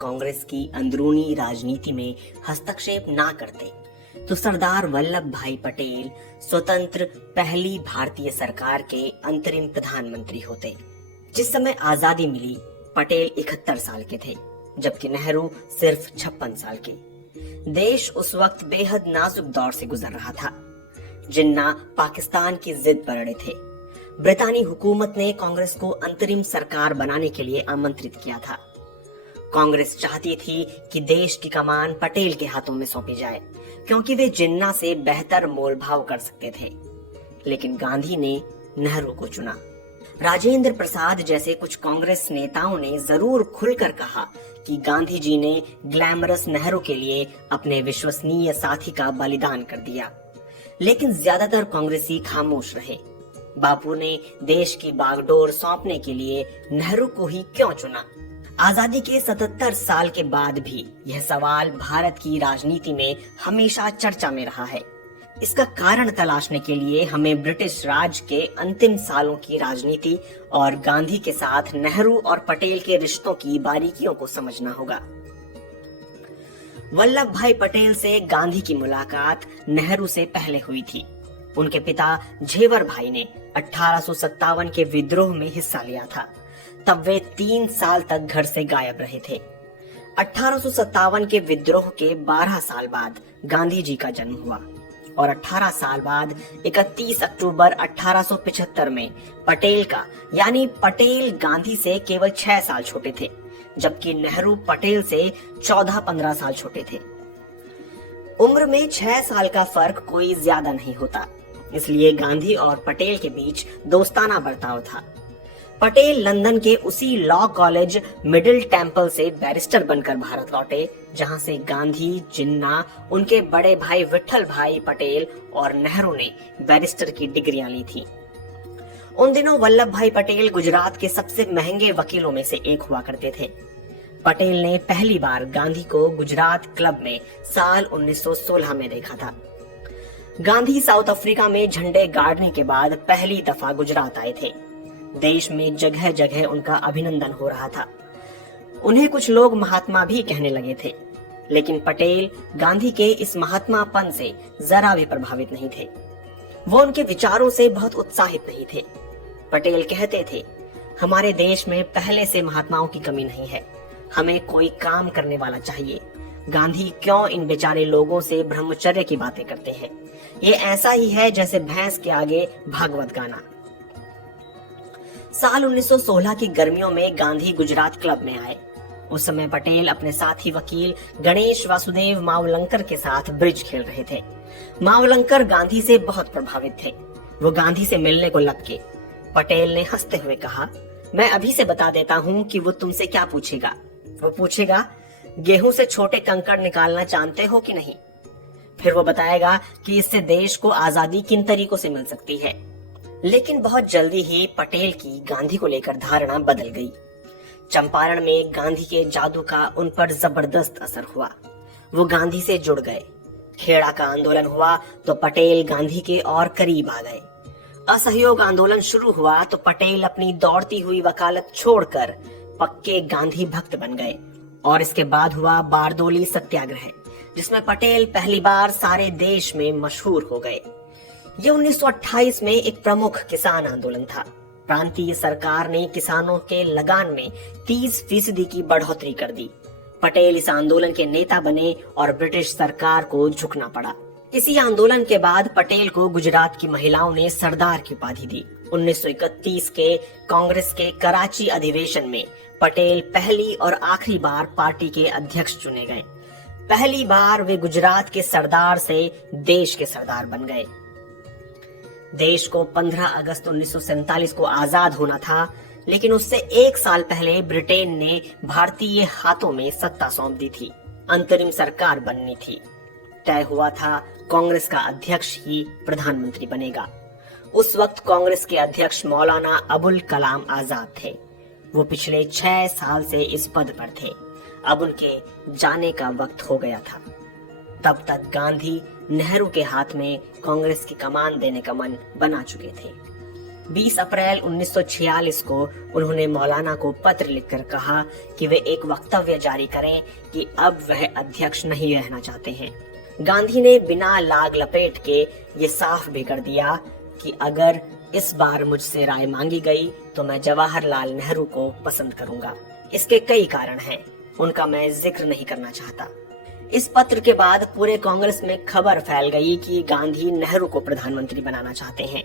कांग्रेस की अंदरूनी राजनीति में हस्तक्षेप ना करते तो सरदार वल्लभ भाई पटेल स्वतंत्र पहली भारतीय सरकार के अंतरिम प्रधानमंत्री होते। जिस समय आजादी मिली पटेल 71 साल के थे, जबकि नेहरू सिर्फ 56 साल के। देश उस वक्त बेहद नाजुक दौर से गुजर रहा था। जिन्ना पाकिस्तान की जिद पर अड़े थे। ब्रितानी हुकूमत ने कांग्रेस को अंतरिम सरकार बनाने के लिए आमंत्रित किया था। कांग्रेस चाहती थी कि देश की कमान पटेल के हाथों में सौंपी जाए, क्योंकि वे जिन्ना से बेहतर मोलभाव कर सकते थे। लेकिन गांधी ने नेहरू को चुना। राजेंद्र प्रसाद जैसे कुछ कांग्रेस नेताओं ने जरूर खुलकर कहा कि गांधी जी ने ग्लैमरस नेहरू के लिए अपने विश्वसनीय साथी का बलिदान कर दिया, लेकिन ज्यादातर कांग्रेसी खामोश रहे। बापू ने देश की बागडोर सौंपने के लिए नेहरू को ही क्यों चुना? आजादी के 77 साल के बाद भी यह सवाल भारत की राजनीति में हमेशा चर्चा में रहा है। इसका कारण तलाशने के लिए हमें ब्रिटिश राज के अंतिम सालों की राजनीति और गांधी के साथ नेहरू और पटेल के रिश्तों की बारीकियों को समझना होगा। वल्लभ भाई पटेल से गांधी की मुलाकात नेहरू से पहले हुई थी। उनके पिता झेवर भाई ने 1857 के विद्रोह में हिस्सा लिया था। तब वे 3 साल तक घर से गायब रहे थे। 1857 के विद्रोह के 12 साल बाद गांधी जी का जन्म हुआ और 18 साल बाद 31 अक्टूबर 1875 में पटेल का, यानी पटेल गांधी से केवल 6 साल छोटे थे, जबकि नेहरू पटेल से 14-15 साल छोटे थे। उम्र में 6 साल का फर्क कोई ज्यादा नहीं होता, इसलिए गांधी और पटेल के बीच दोस्ताना बर्ताव था। पटेल लंदन के उसी लॉ कॉलेज मिडिल टेम्पल से बैरिस्टर बनकर भारत लौटे, जहां से गांधी, जिन्ना, उनके बड़े भाई विट्ठल भाई पटेल और नेहरू ने बैरिस्टर की डिग्रियां ली थी। उन दिनों वल्लभ भाई पटेल गुजरात के सबसे महंगे वकीलों में से एक हुआ करते थे। पटेल ने पहली बार गांधी को गुजरात क्लब में साल 1916 में देखा था। गांधी साउथ अफ्रीका में झंडे गाड़ने के बाद पहली दफा गुजरात आए थे। देश में जगह जगह उनका अभिनंदन हो रहा था। उन्हें कुछ लोग महात्मा भी कहने लगे थे, लेकिन पटेल गांधी के इस महात्मापन से जरा भी प्रभावित नहीं थे। वो उनके विचारों से बहुत उत्साहित नहीं थे। पटेल कहते थे, हमारे देश में पहले से महात्माओं की कमी नहीं है, हमें कोई काम करने वाला चाहिए। गांधी क्यों इन बेचारे लोगों से ब्रह्मचर्य की बातें करते हैं? ये ऐसा ही है जैसे भैंस के आगे भागवत गाना। साल 1916 की गर्मियों में गांधी गुजरात क्लब में आए। उस समय पटेल अपने साथी वकील गणेश वासुदेव मावलंकर के साथ ब्रिज खेल रहे थे। मावलंकर गांधी से बहुत प्रभावित थे। वो गांधी से मिलने को लपके। पटेल ने हंसते हुए कहा, मैं अभी से बता देता हूँ कि वो तुमसे क्या पूछेगा। वो पूछेगा, गेहूं से छोटे कंकड़ निकालना जानते हो कि नहीं? फिर वो बताएगा कि इससे देश को आजादी किन तरीकों से मिल सकती है। लेकिन बहुत जल्दी ही पटेल की गांधी को लेकर धारणा बदल गई। चंपारण में गांधी के जादू का उन पर जबरदस्त असर हुआ। वो गांधी से जुड़ गए। खेड़ा का आंदोलन हुआ तो पटेल गांधी के और करीब आ गए। असहयोग आंदोलन शुरू हुआ तो पटेल अपनी दौड़ती हुई वकालत छोड़कर पक्के गांधी भक्त बन गए। और इसके बाद हुआ बारदोली सत्याग्रह, जिसमें पटेल पहली बार सारे देश में मशहूर हो गए। ये 1928 में एक प्रमुख किसान आंदोलन था। प्रांतीय सरकार ने किसानों के लगान में 30% की बढ़ोतरी कर दी। पटेल इस आंदोलन के नेता बने और ब्रिटिश सरकार को झुकना पड़ा। इसी आंदोलन के बाद पटेल को गुजरात की महिलाओं ने सरदार की उपाधि दी। 1931 के कांग्रेस के कराची अधिवेशन में पटेल पहली और आखिरी बार पार्टी के अध्यक्ष चुने गए। पहली बार वे गुजरात के सरदार से देश के सरदार बन गए। देश को 15 अगस्त 1947 को आजाद होना था, लेकिन उससे 1 साल पहले ब्रिटेन ने भारतीय हाथों में सत्ता सौंप दी थी। अंतरिम सरकार बननी थी। तय हुआ था कांग्रेस का अध्यक्ष ही प्रधानमंत्री बनेगा। उस वक्त कांग्रेस के अध्यक्ष मौलाना अबुल कलाम आजाद थे। वो पिछले 6 साल से इस पद पर थे। अब उनके जाने का वक्त हो गया था। तब तक गांधी नेहरू के हाथ में कांग्रेस की कमान देने का मन बना चुके थे। 20 अप्रैल 1946 को उन्होंने मौलाना को पत्र लिखकर कहा कि वे एक वक्तव्य जारी करें कि अब वह अध्यक्ष नहीं रहना चाहते हैं। गांधी ने बिना लाग लपेट के ये साफ भी कर दिया कि अगर इस बार मुझसे राय मांगी गई तो मैं जवाहरलाल नेहरू को पसंद करूंगा। इसके कई कारण हैं, उनका मैं जिक्र नहीं करना चाहता। इस पत्र के बाद पूरे कांग्रेस में खबर फैल गई कि गांधी नेहरू को प्रधानमंत्री बनाना चाहते हैं।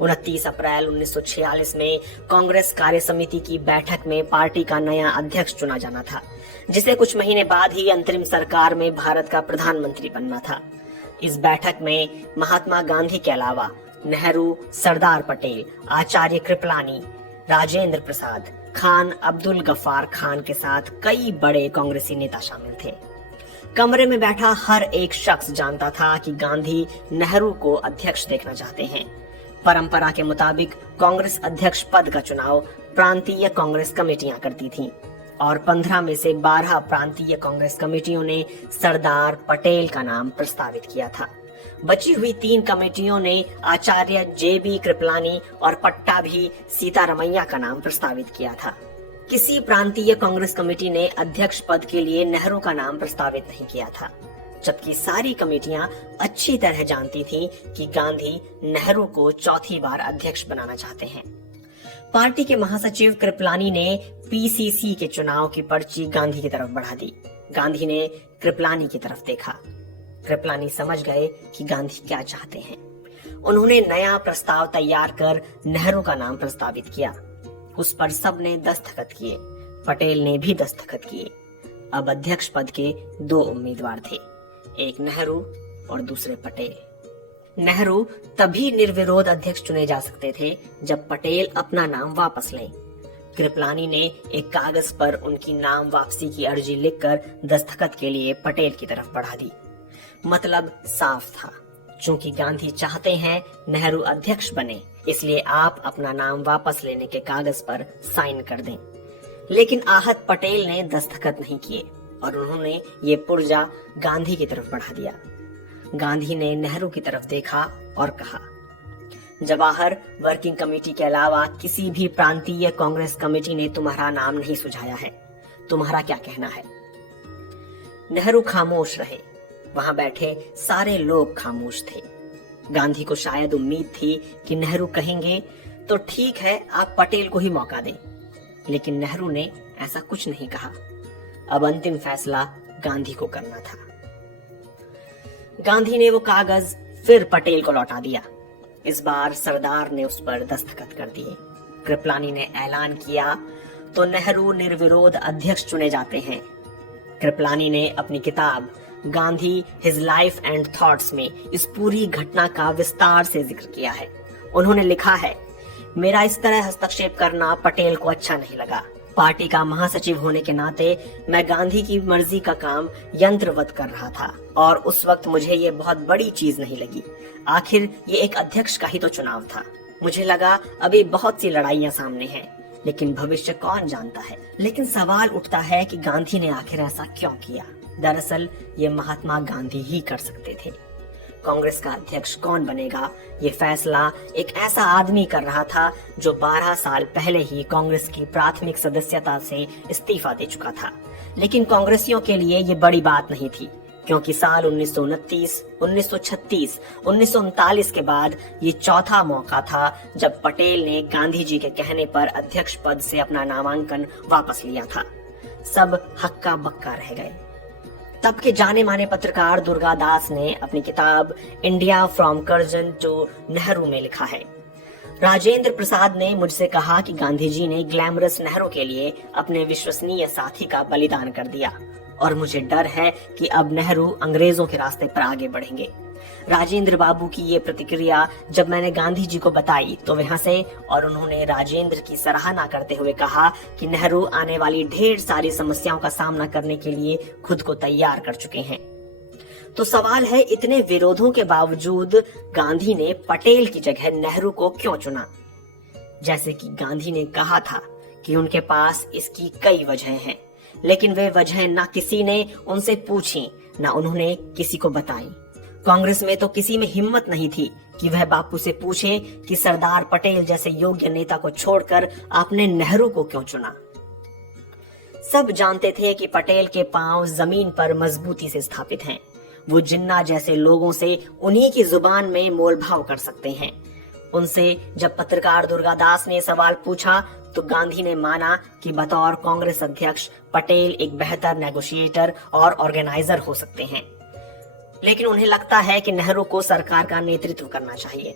29 अप्रैल 1946 में कांग्रेस कार्य समिति की बैठक में पार्टी का नया अध्यक्ष चुना जाना था, जिसे कुछ महीने बाद ही अंतरिम सरकार में भारत का प्रधानमंत्री बनना था। इस बैठक में महात्मा गांधी के अलावा नेहरू, सरदार पटेल, आचार्य कृपलानी, राजेंद्र प्रसाद, खान अब्दुल गफ्फार खान के साथ कई बड़े कांग्रेसी नेता शामिल थे। कमरे में बैठा हर एक शख्स जानता था कि गांधी नेहरू को अध्यक्ष देखना चाहते हैं। परंपरा के मुताबिक कांग्रेस अध्यक्ष पद का चुनाव प्रांतीय कांग्रेस कमेटियां करती थीं और 15 में से 12 प्रांतीय कांग्रेस कमेटियों ने सरदार पटेल का नाम प्रस्तावित किया था। बची हुई 3 कमेटियों ने आचार्य JB कृपलानी और पट्टाभी सीतारमैया का नाम प्रस्तावित किया था। किसी प्रांतीय कांग्रेस कमेटी ने अध्यक्ष पद के लिए नेहरू का नाम प्रस्तावित नहीं किया था, जबकि सारी कमेटियां अच्छी तरह जानती थीं कि गांधी नेहरू को चौथी बार अध्यक्ष बनाना चाहते हैं। पार्टी के महासचिव कृपलानी ने PCC के चुनाव की पर्ची गांधी की तरफ बढ़ा दी। गांधी ने कृपलानी की तरफ देखा। कृपलानी समझ गए कि गांधी क्या चाहते हैं। उन्होंने नया प्रस्ताव तैयार कर नेहरू का नाम प्रस्तावित किया। उस पर सबने दस्तखत किए। पटेल ने भी दस्तखत किए। अब अध्यक्ष पद के 2 उम्मीदवार थे, एक नेहरू और दूसरे पटेल। नेहरू तभी निर्विरोध अध्यक्ष चुने जा सकते थे जब पटेल अपना नाम वापस लें। कृपलानी ने एक कागज पर उनकी नाम वापसी की अर्जी लिखकर दस्तखत के लिए पटेल की तरफ बढ़ा दी। मतलब साफ था, चूंकि गांधी चाहते हैं नेहरू अध्यक्ष बने, इसलिए आप अपना नाम वापस लेने के कागज पर साइन कर दें। लेकिन आहत पटेल ने दस्तखत नहीं किए और उन्होंने ये पुर्जा गांधी की तरफ बढ़ा दिया। गांधी ने नेहरू की तरफ देखा और कहा, जवाहर वर्किंग कमेटी के अलावा किसी भी प्रांतीय कांग्रेस कमेटी ने तुम्हारा नाम नहीं सुझाया है, तुम्हारा क्या कहना है? नेहरू खामोश रहे। वहां बैठे सारे लोग खामोश थे। गांधी को शायद उम्मीद थी कि नेहरू कहेंगे तो ठीक है, आप पटेल को ही मौका दें, लेकिन नेहरू ने ऐसा कुछ नहीं कहा। अब अंतिम फैसला गांधी को करना था। गांधी ने वो कागज फिर पटेल को लौटा दिया। इस बार सरदार ने उस पर दस्तखत कर दिए। कृपलानी ने ऐलान किया तो नेहरू निर्विरोध अध्यक्ष चुने जाते हैं। कृपलानी ने अपनी किताब Gandhi his life and thoughts में इस पूरी घटना का विस्तार से जिक्र किया है। उन्होंने लिखा है, मेरा इस तरह हस्तक्षेप करना पटेल को अच्छा नहीं लगा। पार्टी का महासचिव होने के नाते मैं गांधी की मर्जी का काम यंत्रवत कर रहा था और उस वक्त मुझे ये बहुत बड़ी चीज नहीं लगी। आखिर ये एक अध्यक्ष का ही तो चुनाव था। मुझे लगा अभी बहुत सी लड़ाइयां सामने हैं, लेकिन भविष्य कौन जानता है। लेकिन सवाल उठता है कि गांधी ने आखिर ऐसा क्यों किया? दरअसल ये महात्मा गांधी ही कर सकते थे। कांग्रेस का अध्यक्ष कौन बनेगा, ये फैसला एक ऐसा आदमी कर रहा था जो 12 साल पहले ही कांग्रेस की प्राथमिक सदस्यता से इस्तीफा दे चुका था। लेकिन कांग्रेसियों के लिए ये बड़ी बात नहीं थी, क्योंकि साल 1929, 1936, 1939 के बाद ये चौथा मौका था जब पटेल ने गांधी जी के कहने पर अध्यक्ष पद से अपना नामांकन वापस लिया था। सब हक्का बक्का रह गए। तब के जाने माने पत्रकार दुर्गा दास ने अपनी किताब India from Curzon to Nehru में लिखा है, राजेंद्र प्रसाद ने मुझसे कहा कि गांधी जी ने ग्लैमरस नेहरू के लिए अपने विश्वसनीय साथी का बलिदान कर दिया और मुझे डर है कि अब नेहरू अंग्रेजों के रास्ते पर आगे बढ़ेंगे। राजेंद्र बाबू की ये प्रतिक्रिया जब मैंने गांधी जी को बताई तो वे हंसे और उन्होंने राजेंद्र की सराहना करते हुए कहा कि नेहरू आने वाली ढेर सारी समस्याओं का सामना करने के लिए खुद को तैयार कर चुके हैं। तो सवाल है, इतने विरोधों के बावजूद गांधी ने पटेल की जगह नेहरू को क्यों चुना? जैसे कि गांधी ने कहा था कि उनके पास इसकी कई वजहें हैं, लेकिन वे वजहें ना किसी ने उनसे पूछी, ना उन्होंने किसी को बताई। कांग्रेस में तो किसी में हिम्मत नहीं थी कि वह बापू से पूछे कि सरदार पटेल जैसे योग्य नेता को छोड़कर आपने नेहरू को क्यों चुना। सब जानते थे कि पटेल के पांव जमीन पर मजबूती से स्थापित हैं। वो जिन्ना जैसे लोगों से उन्हीं की जुबान में मोलभाव कर सकते हैं। उनसे जब पत्रकार दुर्गादास ने सवाल पूछा तो गांधी ने माना कि बतौर कांग्रेस अध्यक्ष पटेल एक बेहतर नेगोशिएटर और ऑर्गेनाइजर हो सकते हैं, लेकिन उन्हें लगता है कि नेहरू को सरकार का नेतृत्व करना चाहिए।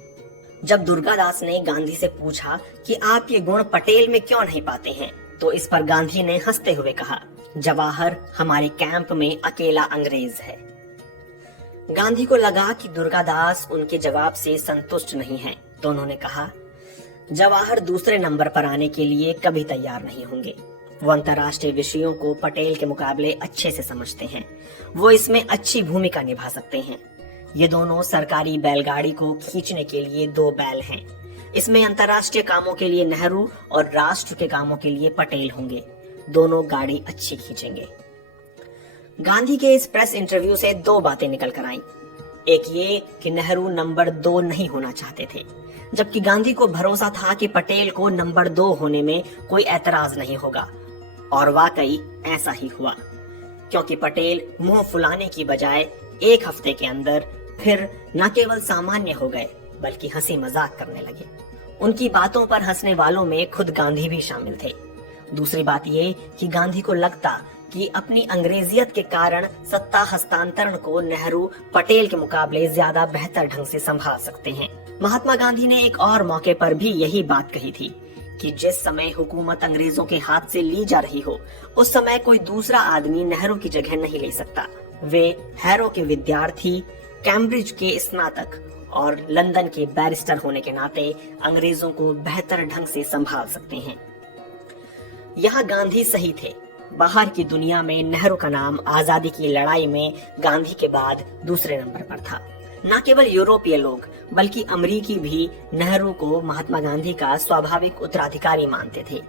जब दुर्गादास ने गांधी से पूछा कि आप ये गुण पटेल में क्यों नहीं पाते हैं, तो इस पर गांधी ने हंसते हुए कहा, जवाहर हमारे कैंप में अकेला अंग्रेज है। गांधी को लगा कि दुर्गादास उनके जवाब से संतुष्ट नहीं है, तो उन्होंने कहा, जवाहर दूसरे नंबर पर आने के लिए कभी तैयार नहीं होंगे। वो अंतर्राष्ट्रीय विषयों को पटेल के मुकाबले अच्छे से समझते हैं। वो इसमें अच्छी भूमिका निभा सकते हैं। ये दोनों सरकारी बैलगाड़ी को खींचने के लिए दो बैल हैं। इसमें अंतर्राष्ट्रीय कामों के लिए नेहरू और राष्ट्र के कामों के लिए पटेल होंगे। दोनों गाड़ी अच्छी खींचेंगे। गांधी के इस प्रेस इंटरव्यू से दो बातें निकल कर आईं। एक ये कि नेहरू नंबर 2 नहीं होना चाहते थे, जबकि गांधी को भरोसा था कि पटेल को नंबर 2 होने में कोई ऐतराज नहीं होगा। और वाकई ऐसा ही हुआ, क्योंकि पटेल मुंह फुलाने की बजाय एक हफ्ते के अंदर फिर न केवल सामान्य हो गए, बल्कि हंसी मजाक करने लगे। उनकी बातों पर हंसने वालों में खुद गांधी भी शामिल थे। दूसरी बात ये कि गांधी को लगता कि अपनी अंग्रेजियत के कारण सत्ता हस्तांतरण को नेहरू पटेल के मुकाबले ज्यादा बेहतर ढंग से संभाल सकते हैं। महात्मा गांधी ने एक और मौके पर भी यही बात कही थी कि जिस समय हुकूमत अंग्रेजों के हाथ से ली जा रही हो, उस समय कोई दूसरा आदमी नेहरू की जगह नहीं ले सकता। वे हैरो के विद्यार्थी, कैम्ब्रिज के स्नातक और लंदन के बैरिस्टर होने के नाते अंग्रेजों को बेहतर ढंग से संभाल सकते हैं। यहाँ गांधी सही थे। बाहर की दुनिया में नेहरू का नाम आजादी की लड़ाई में गांधी के बाद दूसरे नंबर पर था। न केवल यूरोपीय लोग बल्कि अमेरिकी भी नेहरू को महात्मा गांधी का स्वाभाविक उत्तराधिकारी मानते थे,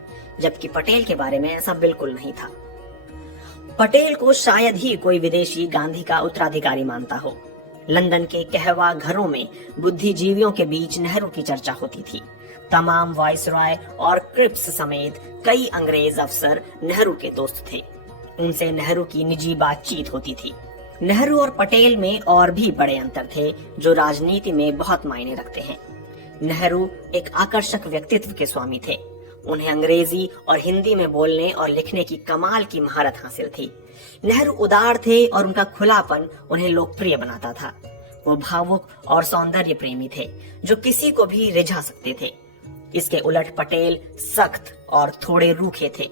जबकि पटेल के बारे में ऐसा बिल्कुल नहीं था। पटेल को शायद ही कोई विदेशी गांधी का उत्तराधिकारी मानता हो। लंदन के कहवा घरों में बुद्धिजीवियों के बीच नेहरू की चर्चा होती थी। तमाम वाइसरॉय और क्रिप्स समेत कई अंग्रेज अफसर नेहरू के दोस्त थे। उनसे नेहरू की निजी बातचीत होती थी। नेहरू और पटेल में और भी बड़े अंतर थे जो राजनीति में बहुत मायने रखते हैं। नेहरू एक आकर्षक व्यक्तित्व के स्वामी थे। उन्हें अंग्रेजी और हिंदी में बोलने और लिखने की कमाल की महारत हासिल थी। नेहरू उदार थे और उनका खुलापन उन्हें लोकप्रिय बनाता था। वो भावुक और सौंदर्य प्रेमी थे जो किसी को भी रिझा सकते थे। इसके उलट पटेल सख्त और थोड़े रूखे थे।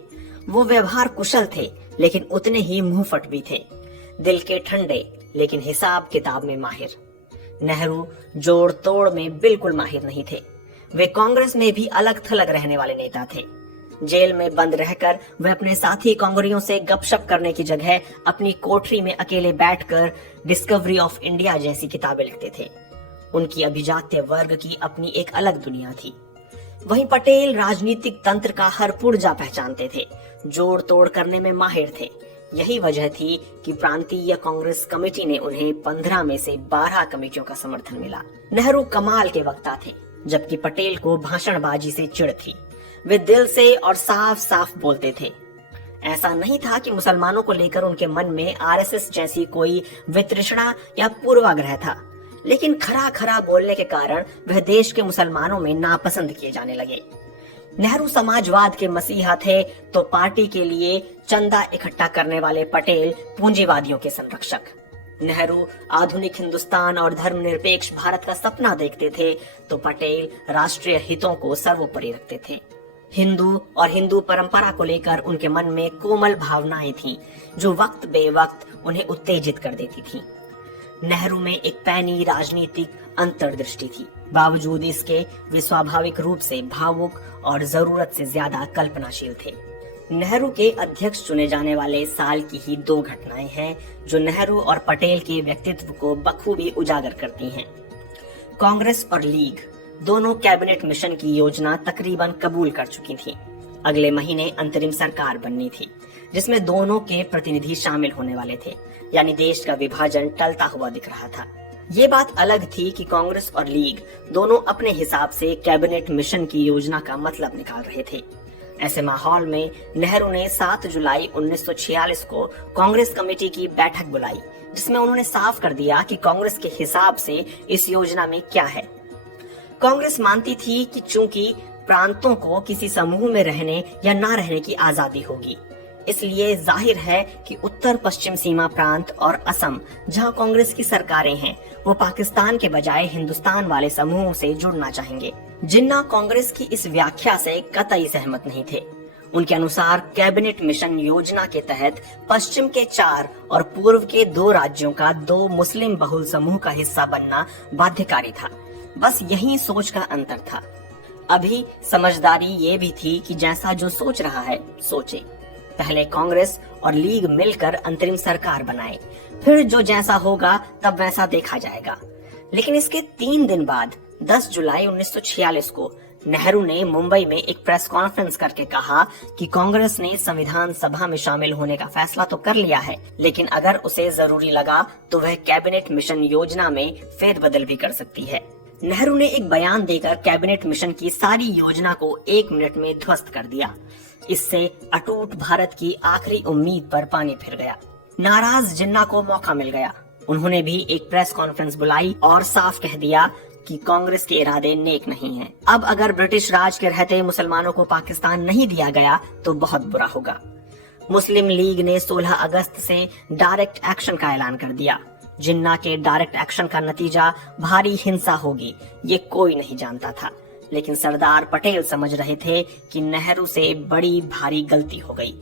वो व्यवहार कुशल थे लेकिन उतने ही मुंहफट भी थे। दिल के ठंडे लेकिन हिसाब किताब में माहिर। नेहरू जोड़ तोड़ में बिल्कुल माहिर नहीं थे। वे कांग्रेस में भी अलग थलग रहने वाले नेता थे। जेल में बंद रहकर वे अपने साथी कांग्रेसियों से गपशप करने की जगह अपनी कोठरी में अकेले बैठकर डिस्कवरी ऑफ इंडिया जैसी किताबें लिखते थे। उनकी अभिजात्य वर्ग की अपनी एक अलग दुनिया थी। वहीं पटेल राजनीतिक तंत्र का हर पुर्जा पहचानते थे, जोड़ तोड़ करने में माहिर थे। यही वजह थी कि प्रांतीय कांग्रेस कमेटी ने उन्हें 15 में से 12 कमेटियों का समर्थन मिला। नेहरू कमाल के वक्ता थे, जबकि पटेल को भाषणबाजी से चिढ़ थी। वे दिल से और साफ साफ बोलते थे। ऐसा नहीं था कि मुसलमानों को लेकर उनके मन में आरएसएस जैसी कोई वितृष्णा या पूर्वाग्रह था, लेकिन खरा खरा बोलने के कारण वह देश के मुसलमानों में नापसंद किए जाने लगे। नेहरू समाजवाद के मसीहा थे तो पार्टी के लिए चंदा इकट्ठा करने वाले पटेल पूंजीवादियों के संरक्षक। नेहरू आधुनिक हिंदुस्तान और धर्मनिरपेक्ष भारत का सपना देखते थे तो पटेल राष्ट्रीय हितों को सर्वोपरि रखते थे। हिंदू और हिंदू परंपरा को लेकर उनके मन में कोमल भावनाएं थीं, जो वक्त बेवक्त उन्हें उत्तेजित कर देती थीं। नेहरू में एक पैनी राजनीतिक अंतर्दृष्टि थी। बावजूद इसके वे स्वाभाविक रूप से भावुक और जरूरत से ज्यादा कल्पनाशील थे। नेहरू के अध्यक्ष चुने जाने वाले साल की ही 2 घटनाएं हैं जो नेहरू और पटेल के व्यक्तित्व को बखूबी उजागर करती हैं। कांग्रेस और लीग दोनों कैबिनेट मिशन की योजना तकरीबन कबूल कर चुकी थी। अगले महीने अंतरिम सरकार बननी थी, जिसमें दोनों के प्रतिनिधि शामिल होने वाले थे, यानी देश का विभाजन टलता हुआ दिख रहा था। ये बात अलग थी कि कांग्रेस और लीग दोनों अपने हिसाब से कैबिनेट मिशन की योजना का मतलब निकाल रहे थे। ऐसे माहौल में नेहरू ने 7 जुलाई 1946 को कांग्रेस कमेटी की बैठक बुलाई, जिसमें उन्होंने साफ कर दिया कि कांग्रेस के हिसाब से इस योजना में क्या है। कांग्रेस मानती थी कि चूंकि प्रांतों को किसी समूह में रहने या ना रहने की आजादी होगी, इसलिए जाहिर है कि उत्तर पश्चिम सीमा प्रांत और असम, जहां कांग्रेस की सरकारें हैं, वो पाकिस्तान के बजाय हिंदुस्तान वाले समूह से जुड़ना चाहेंगे। जिन्ना कांग्रेस की इस व्याख्या से कतई सहमत नहीं थे। उनके अनुसार कैबिनेट मिशन योजना के तहत पश्चिम के 4 और पूर्व के 2 राज्यों का 2 मुस्लिम बहुल समूह का हिस्सा बनना बाध्यकारी था। बस यही सोच का अंतर था। अभी समझदारी ये भी थी कि जैसा जो सोच रहा है सोचे। पहले कांग्रेस और लीग मिलकर अंतरिम सरकार बनाए, फिर जो जैसा होगा तब वैसा देखा जाएगा। लेकिन इसके 3 दिन बाद 10 जुलाई 1946 को नेहरू ने मुंबई में एक प्रेस कॉन्फ्रेंस करके कहा कि कांग्रेस ने संविधान सभा में शामिल होने का फैसला तो कर लिया है, लेकिन अगर उसे जरूरी लगा तो वह कैबिनेट मिशन योजना में फेरबदल भी कर सकती है। नेहरू ने एक बयान देकर कैबिनेट मिशन की सारी योजना को 1 मिनट में ध्वस्त कर दिया। इससे अटूट भारत की आखिरी उम्मीद पर पानी फिर गया। नाराज जिन्ना को मौका मिल गया। उन्होंने भी एक प्रेस कॉन्फ्रेंस बुलाई और साफ कह दिया कि कांग्रेस के इरादे नेक नहीं हैं। अब अगर ब्रिटिश राज के रहते मुसलमानों को पाकिस्तान नहीं दिया गया तो बहुत बुरा होगा। मुस्लिम लीग ने 16 अगस्त से डायरेक्ट एक्शन का ऐलान कर दिया। जिन्ना के डायरेक्ट एक्शन का नतीजा भारी हिंसा होगी, ये कोई नहीं जानता था, लेकिन सरदार पटेल समझ रहे थे कि नेहरू से बड़ी भारी गलती हो गई।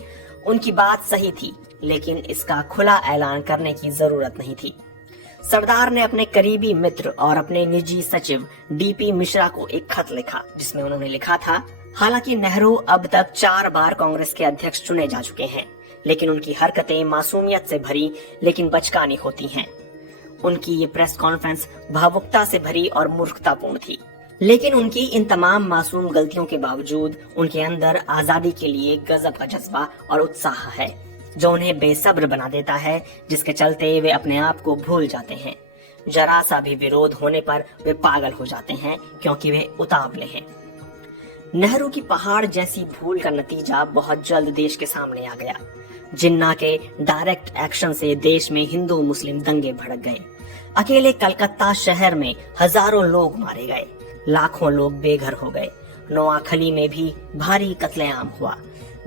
उनकी बात सही थी, लेकिन इसका खुला ऐलान करने की जरूरत नहीं थी। सरदार ने अपने करीबी मित्र और अपने निजी सचिव डीपी मिश्रा को एक खत लिखा, जिसमें उन्होंने लिखा था, हालांकि नेहरू अब तक 4 बार कांग्रेस के अध्यक्ष चुने जा चुके हैं, लेकिन उनकी हरकतें मासूमियत से भरी लेकिन बचकानी होती हैं। उनकी ये प्रेस कॉन्फ्रेंस भावुकता से भरी और मूर्खतापूर्ण थी, लेकिन उनकी इन तमाम मासूम गलतियों के बावजूद उनके अंदर आजादी के लिए गजब का जज्बा और उत्साह है, जो उन्हें बेसब्र बना देता है, जिसके चलते वे अपने आप को भूल जाते हैं। जरा सा भी विरोध होने पर वे पागल हो जाते हैं, क्योंकि वे उतावले हैं। नेहरू की पहाड़ जैसी भूल का नतीजा बहुत जल्द देश के सामने आ गया। जिन्ना के डायरेक्ट एक्शन से देश में हिंदू मुस्लिम दंगे भड़क गए। अकेले कलकत्ता शहर में हजारों लोग मारे गए, लाखों लोग बेघर हो गए। नोआखली में भी भारी कत्लेआम हुआ।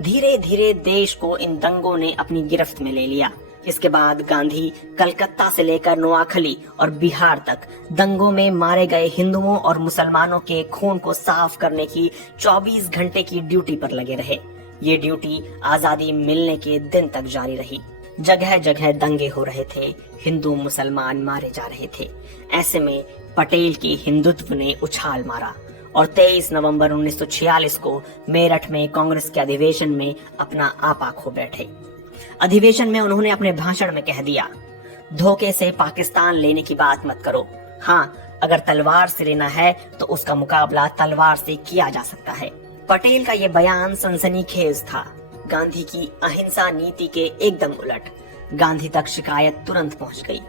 धीरे धीरे देश को इन दंगों ने अपनी गिरफ्त में ले लिया। इसके बाद गांधी कलकत्ता से लेकर नोआखली और बिहार तक दंगों में मारे गए हिंदुओं और मुसलमानों के खून को साफ करने की 24 घंटे की ड्यूटी पर लगे रहे। ये ड्यूटी आजादी मिलने के दिन तक जारी रही। जगह जगह दंगे हो रहे थे, हिंदू मुसलमान मारे जा रहे थे। ऐसे में पटेल की हिंदुत्व ने उछाल मारा और 23 नवंबर 1946 को मेरठ में कांग्रेस के अधिवेशन में अपना आपा खो बैठे। अधिवेशन में उन्होंने अपने भाषण में कह दिया, धोखे से पाकिस्तान लेने की बात मत करो। हाँ, अगर तलवार से लेना है तो उसका मुकाबला तलवार से किया जा सकता है। पटेल का यह बयान सनसनीखेज था। गांधी की अहिंसा नीति के एकदम उलट। गांधी तक शिकायत तुरंत पहुंच गई।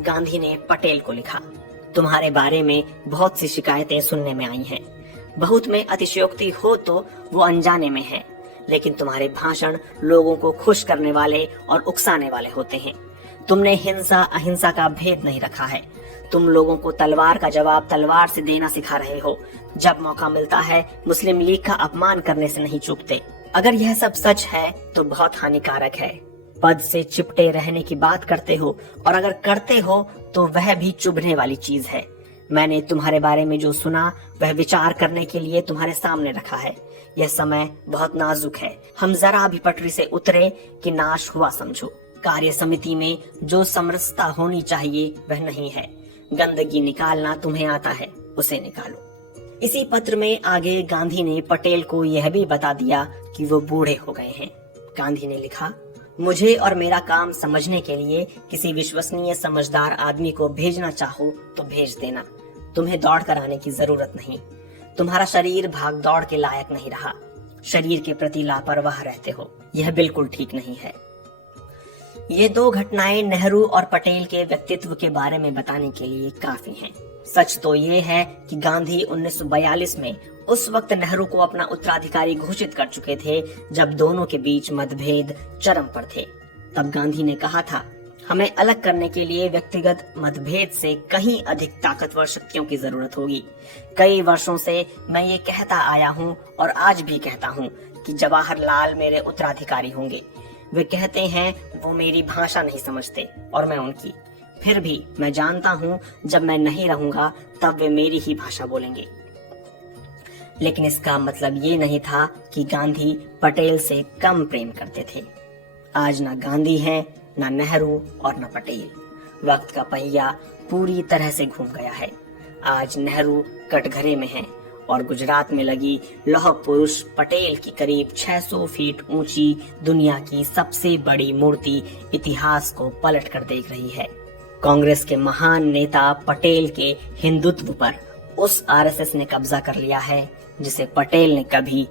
गांधी ने पटेल को लिखा, तुम्हारे बारे में बहुत सी शिकायतें सुनने में आई हैं। बहुत में अतिशयोक्ति हो तो वो अनजाने में है, लेकिन तुम्हारे भाषण लोगों को खुश करने वाले और उकसाने वाले होते हैं। तुमने हिंसा अहिंसा का भेद नहीं रखा है। तुम लोगों को तलवार का जवाब तलवार से देना सिखा रहे हो। जब मौका मिलता है मुस्लिम लीग का अपमान करने से नहीं चूकते। अगर यह सब सच है तो बहुत हानिकारक है। पद से चिपटे रहने की बात करते हो, और अगर करते हो तो वह भी चुभने वाली चीज है। मैंने तुम्हारे बारे में जो सुना वह विचार करने के लिए तुम्हारे सामने रखा है। यह समय बहुत नाजुक है। हम जरा भी पटरी से उतरे कि नाश हुआ समझो। कार्य समिति में जो समरसता होनी चाहिए वह नहीं है। गंदगी निकालना तुम्हें आता है, उसे निकालो। इसी पत्र में आगे गांधी ने पटेल को यह भी बता दिया कि वो बूढ़े हो गए हैं। गांधी ने लिखा, मुझे और मेरा काम समझने के लिए किसी विश्वसनीय समझदार आदमी को भेजना चाहो तो भेज देना। तुम्हें दौड़ कर आने की जरूरत नहीं। तुम्हारा शरीर भाग दौड़ के लायक नहीं रहा। शरीर के प्रति लापरवाह रहते हो। यह बिल्कुल ठीक नहीं है। ये दो घटनाएं नेहरू और पटेल के व्यक्तित्व के बारे में बताने के लिए काफी हैं। सच तो ये है कि गांधी 1942 में उस वक्त नेहरू को अपना उत्तराधिकारी घोषित कर चुके थे, जब दोनों के बीच मतभेद चरम पर थे। तब गांधी ने कहा था, हमें अलग करने के लिए व्यक्तिगत मतभेद से कहीं अधिक ताकतवर शक्तियों की जरूरत होगी। कई वर्षों से मैं ये कहता आया हूँ और आज भी कहता हूँ कि जवाहरलाल मेरे उत्तराधिकारी होंगे। वे कहते हैं वो मेरी भाषा नहीं समझते और मैं उनकी। फिर भी मैं जानता हूँ जब मैं नहीं रहूंगा तब वे मेरी ही भाषा बोलेंगे। लेकिन इसका मतलब ये नहीं था कि गांधी पटेल से कम प्रेम करते थे। आज ना गांधी है, ना नेहरू और ना पटेल। वक्त का पहिया पूरी तरह से घूम गया है। आज नेहरू कटघरे में है और गुजरात में लगी लौह पुरुष पटेल की करीब 600 फीट ऊंची दुनिया की सबसे बड़ी मूर्ति इतिहास को पलट कर देख रही है। कांग्रेस के महान नेता पटेल के हिंदुत्व पर उस आरएसएस ने कब्जा कर लिया है जिसे पटेल ने कभी